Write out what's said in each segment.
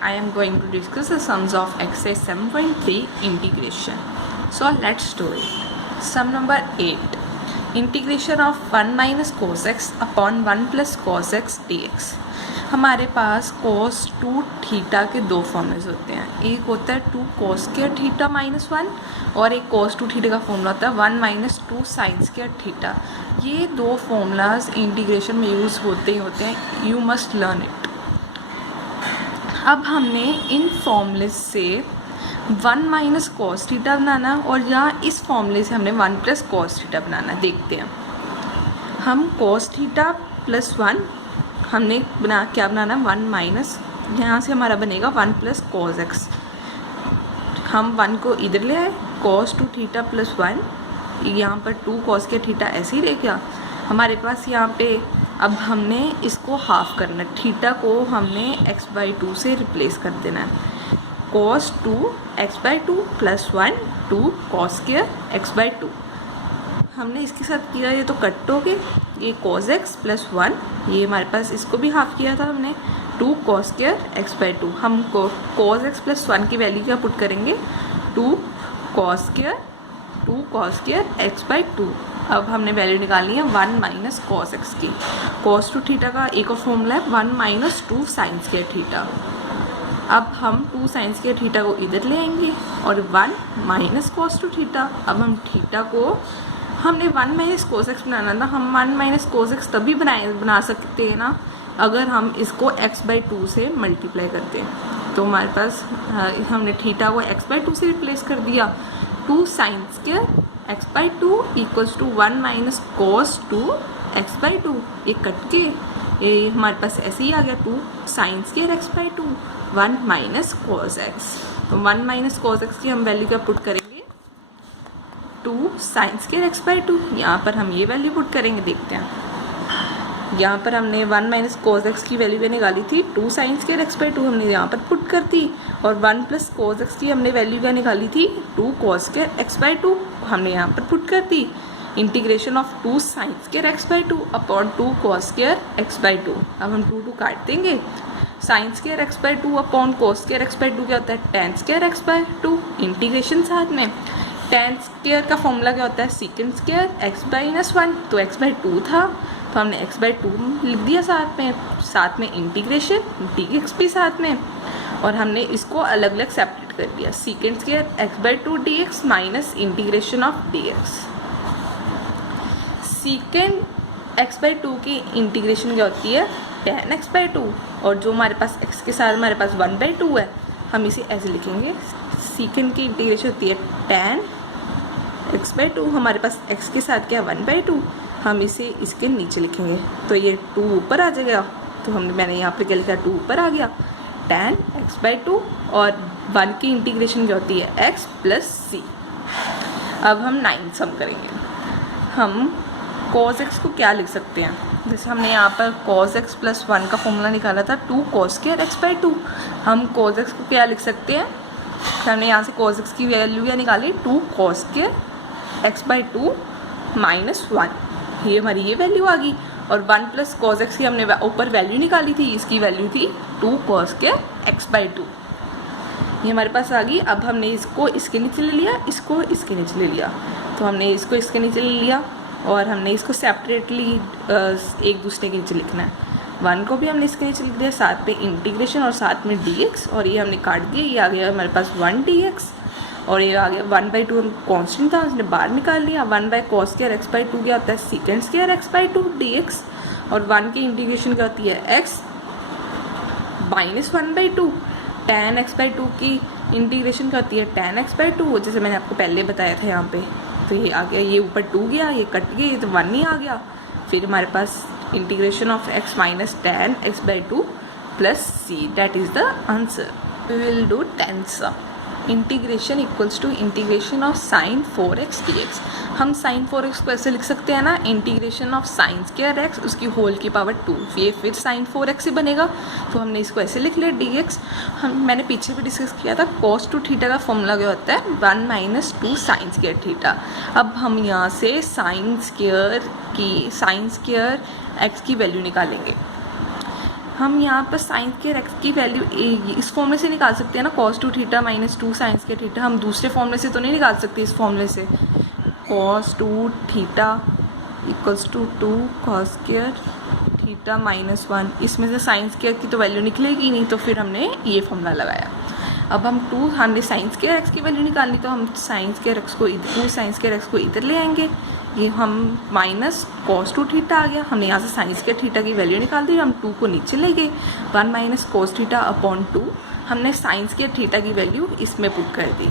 I am going to discuss the sums of exercise 7.3 integration. So let's do it. Sum number 8. Integration of 1 minus cos x upon 1 plus cos x dx. हमारे पास cos 2 theta के दो formulas होते हैं. एक होता है 2 cos square theta minus 1 और एक cos 2 थीटा का फॉर्मूला होता है 1 माइनस 2 साइन स्क्वायर थीटा. ये दो फॉर्मूलाज इंटीग्रेशन में यूज़ होते ही होते हैं. You must learn it. अब हमने इन फॉर्मूले से 1 माइनस कॉस थीटा बनाना और या इस फॉर्मूले से हमने 1 प्लस कॉस थीटा बनाना. देखते हैं. हम कॉस थीटा प्लस 1 हमने क्या बनाना 1 माइनस, यहाँ से हमारा बनेगा 1 प्लस कॉस एक्स. हम 1 को इधर ले आए, कॉस 2 थीटा प्लस 1, यहाँ पर 2 कॉस के थीटा ऐसे ही रह गया हमारे पास. यहाँ पे अब हमने इसको हाफ करना है. थीटा को हमने x/2 से रिप्लेस कर देना है. cos 2 x/2 plus 1 2 cos square x/2. हमने इसके साथ किया, ये तो कट हो गए. ये cos x प्लस 1, ये हमारे पास इसको भी हाफ किया था हमने 2 cos स्क्वायर x/2. हम cos x प्लस 1 की वैल्यू क्या पुट करेंगे 2 cos स्क्वायर x/2. अब हमने वैल्यू निकालनी है 1 माइनस कॉस एक्स की. cos 2 थीटा का एक और फॉर्मूला है 1 माइनस 2 साइन स्क्वायर थीटा. अब हम 2 साइन स्क्वायर थीटा को इधर ले आएंगे और 1 माइनस कॉस 2 थीटा. अब हम थीटा को हमने 1 माइनस कोस एक्स बनाना था. हम 1 माइनस कोस एक्स तभी बना सकते हैं ना अगर हम इसको x/2 से मल्टीप्लाई करते हैं. तो हमारे पास हमने थीटा को x/2 से रिप्लेस कर दिया. 2 sine square x/2 equals to 1 minus cos 2 x/2. ये कट के ये हमारे पास ऐसे ही आ गया 2 sine square x/2 1 minus cos x. तो 1 माइनस कॉस एक्स की हम वैल्यू क्या पुट करेंगे 2 साइन स्क्वायर x/2. यहाँ पर हम ये वैल्यू पुट करेंगे. देखते हैं. यहाँ पर हमने 1 माइनस कॉस एक्स की वैल्यू निकाली थी 2 साइन स्क्वायर x/2 हमने यहाँ पर पुट कर दी. और 1 प्लस कॉस एक्स की हमने वैल्यू क्या निकाली थी 2 कॉस स्क्वायर x/2 हमने यहाँ पर पुट कर दी. Integration of 2 sine square x/2 upon 2 cos square x/2. अब हम 2 काट देंगे. Sine square x/2 upon cos square x/2 क्या होता है tan स्क्वायर x/2. इंटीग्रेशन साथ में tan स्क्वायर का फॉर्मूला क्या होता है सेकंड स्क्वायर x/-1. तो x/2 था तो हमने x/2 लिख दिया साथ में इंटीग्रेशन dx भी साथ में. और हमने इसको अलग अलग सेपरेट कर दिया. Second square x/2 dx minus integration of dx. Second x/2 की इंटीग्रेशन क्या होती है tan x/2. और जो हमारे पास x के साथ हमारे पास 1/2 है हम इसे ऐसे लिखेंगे. सेकंड की इंटीग्रेशन होती है tan x/2. हमारे पास x के साथ क्या 1/2 हम इसे इसके नीचे लिखेंगे. तो ये 2 ऊपर आ जाएगा. तो मैंने यहाँ पे क्या लिखा 2 ऊपर आ गया tan x/2 और 1 की इंटीग्रेशन क्या होती है x प्लस c. अब हम 9 सम करेंगे. हम cos x को क्या लिख सकते हैं जैसे हमने यहाँ पर cos x प्लस 1 का फॉर्मूला निकाला था 2 cos स्क्वायर x/2. हम cos x को क्या लिख सकते हैं हमने यहाँ से cos x की वैल्यू क्या निकाली 2 cos स्क्वायर x/2 माइनस 1. ये हमारी ये वैल्यू आ गई. और 1 प्लस कॉस एक्स की हमने ऊपर वैल्यू निकाली थी. इसकी वैल्यू थी 2 कॉस के x/2. ये हमारे पास आ गई. अब हमने इसको इसके नीचे ले लिया, इसको इसके नीचे ले लिया. तो हमने इसको इसके नीचे ले लिया और हमने इसको सेपरेटली एक दूसरे के नीचे लिखना है. 1 को भी हमने इसके नीचे लिख दिया साथ में इंटीग्रेशन और साथ में dx. और ये हमने काट दिया. ये आ गया हमारे पास 1 dx और ये आ गया 1/2 कॉन्स्टेंट था उसने बाहर निकाल लिया. 1 बाई कॉस स्क्वायर x/2 क्या होता है सेकंड स्क्वायर x/2 dx. और 1 की इंटीग्रेशन क्या होती है x माइनस 1/2. tan x/2 की इंटीग्रेशन क्या होती है tan x/2 जैसे मैंने आपको पहले बताया था यहाँ पे. तो ये आ गया, ये ऊपर 2 गया, ये कट गया, तो 1 ही आ गया. फिर हमारे पास integration of x minus tan x/2 plus c. That is the answer. We will do 10 sum. Integration equals to integration of sine 4x dx. हम साइन 4x को ऐसे लिख सकते हैं ना integration of sine square x उसकी whole की power 2. ये फिर साइन 4x ही बनेगा. तो हमने इसको ऐसे लिख लिया dx. मैंने पीछे भी डिस्कस किया था cos 2 थीटा का फॉर्मूला क्या होता है 1 माइनस 2 साइन स्क्वायर थीटा. अब हम यहाँ से साइन स्क्वायर x की वैल्यू निकालेंगे. हम यहाँ पर साइन स्क्वायर एक्स की वैल्यू इस फॉर्मूले से निकाल सकते हैं ना, cos 2 theta minus 2 sine square theta. हम दूसरे फॉर्मूले से तो नहीं निकाल सकते, इस फॉर्मूले से cos 2 theta equals to 2 cos square theta minus 1, इसमें से साइन स्क्वायर की तो वैल्यू निकलेगी नहीं, तो फिर हमने ये फॉर्मूला लगाया। अब हमने साइन स्क्वायर एक्स की वैल्यू निकालनी, तो हम साइन स्क्वायर एक्स को इधर, 2 साइन स्क्वायर एक्स को इधर ले आएंगे, ये हम माइनस cos 2 थीटा आ गया। हमने यहाँ से साइन स्क्वायर थीटा की वैल्यू निकाल दी, हम 2 को नीचे ले गए, 1 माइनस cos थीटा अपॉन 2, हमने साइन स्क्वायर थीटा की वैल्यू इसमें पुट कर दी।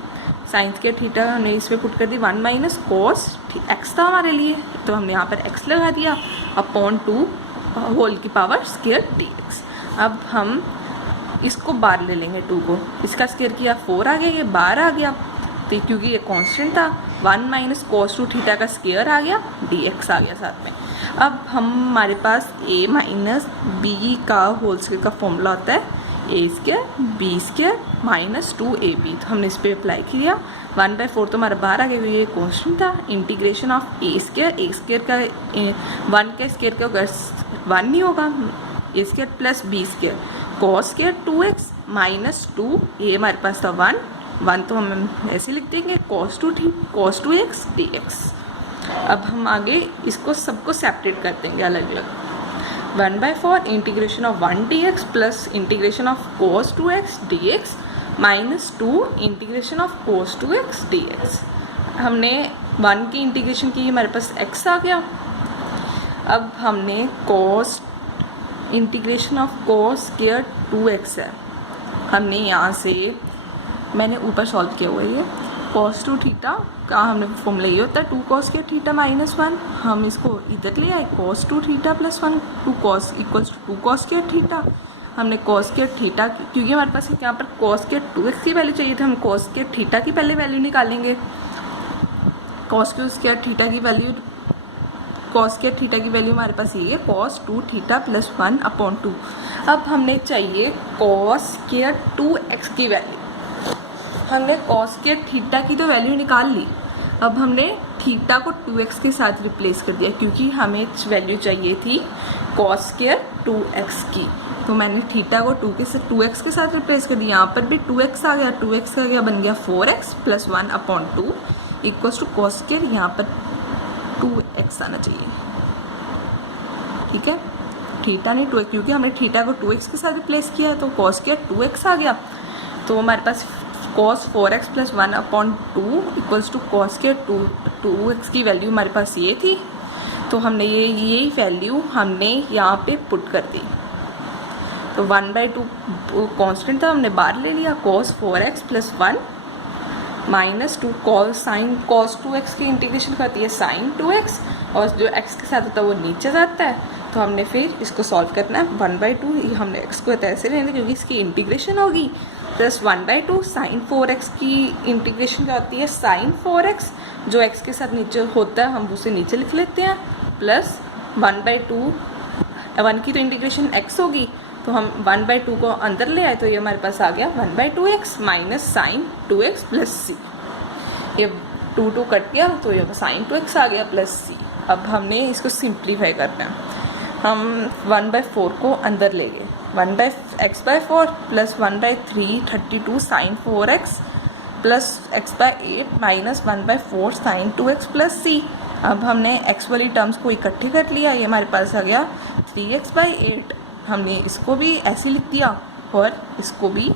साइन स्क्वायर थीटा हमने इसमें पुट कर दी, 1 माइनस cos एक्स था हमारे लिए, तो हमने यहाँ पर x लगा दिया अपॉन 2 होल की पावर स्क्वायर dx। अब हम इसको बाहर ले लेंगे, 2 को, इसका स्क्वायर किया 4 आ गया, ये बाहर आ गया, तो क्योंकि ये कांस्टेंट था, 1 माइनस cos 2 थीटा का स्क्वायर आ गया, dx आ गया साथ में। अब हमारे पास a माइनस बी का होल स्क्वायर का फॉर्मूला होता है a square B square minus 2ab, तो हमने इस पर अप्लाई किया। 1/4 तो हमारा बाहर आ गया, क्योंकि ये कांस्टेंट था। इंटीग्रेशन ऑफ a स्क्वायर का 1 के स्क्वायर का 1 नहीं होगा, a square plus b square cos square 2x minus 2, ये हमारे पास था 1 तो हम ऐसे लिख देंगे cos 2x dx। अब हम आगे इसको सबको सेपरेट कर देंगे अलग अलग। 1/4 integration of 1 dx plus integration of cos 2x dx minus 2 integration of cos 2x dx। हमने 1 की इंटीग्रेशन की, हमारे पास x आ गया। अब हमने cos integration of cos square 2x है, हमने यहाँ से, मैंने ऊपर सॉल्व किया हुआ है ये, cos 2 थीटा का हमने फॉर्मूला ये होता है 2 cos स्क्वायर थीटा माइनस 1, हम इसको इधर ले आए, cos 2 theta plus 1 2 cos equals to 2 cos square theta. हमने cos स्क्वायर थीटा, क्योंकि हमारे पास यहाँ पर cos स्क्वायर 2x की वैल्यू चाहिए थी, हम cos स्क्वायर थीटा की पहले वैल्यू निकालेंगे। cos स्क्वायर थीटा की वैल्यू, cos स्क्वायर थीटा की वैल्यू हमारे पास ये है cos 2 थीटा प्लस 1 अपॉन 2। अब हमने चाहिए cos स्क्वायर 2x की वैल्यू, हमने cos स्क्वायर थीटा की तो वैल्यू निकाल ली। अब हमने थीटा को 2x के साथ रिप्लेस कर दिया, क्योंकि हमें वैल्यू चाहिए थी cos स्क्वायर 2x की, तो मैंने थीटा को 2x के साथ रिप्लेस कर दिया। यहाँ पर भी 2x आ गया, 2x का क्या बन गया 4x plus 1 upon 2 equals to cos square, यहाँ पर 2x आना चाहिए, ठीक है, थीटा नहीं 2x, क्योंकि हमने थीटा को 2x के साथ रिप्लेस किया, तो cos स्क्वायर 2x आ गया। तो हमारे पास cos 4x plus 1 upon 2 equals to cos square 2x की वैल्यू हमारे पास ये थी, तो हमने यही वैल्यू हमने यहाँ पे पुट कर दी। तो 1/2 कांस्टेंट था, हमने बाहर ले लिया, cos 4x plus 1 minus 2 cos 2x की इंटीग्रेशन करती है sin 2x, और जो x के साथ होता है वो नीचे जाता है, तो हमने फिर इसको सॉल्व करना है। 1/2 हमने x को ऐसे लेंगे क्योंकि इसकी इंटीग्रेशन होगी, प्लस 1/2 sin 4x की इंटीग्रेशन जाती है sin 4x, जो x के साथ नीचे होता है हम उसे नीचे लिख लेते हैं, प्लस 1/2 1 की तो इंटीग्रेशन x होगी, तो हम 1/2 को अंदर ले आए, तो ये हमारे पास आ गया 1/2x minus sign 2x plus c। ये 2 कट गया, तो ये साइन 2x आ गया प्लस c। अब हमने इसको सिंप्लीफाई करना है, हम 1/4 को अंदर ले गए, 1/x/4 plus 1/3 32 sine 4x plus x/8 minus 1/4 sine 2x plus c। अब हमने x वाली टर्म्स को इकट्ठे कर लिया, ये हमारे पास आ गया 3x/8, हमने इसको भी ऐसे लिख दिया और इसको भी,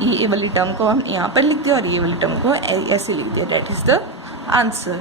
ये वाली टर्म को हम यहाँ पर लिख दिया और ये वाली टर्म को ऐसे लिख दिया। That is the answer.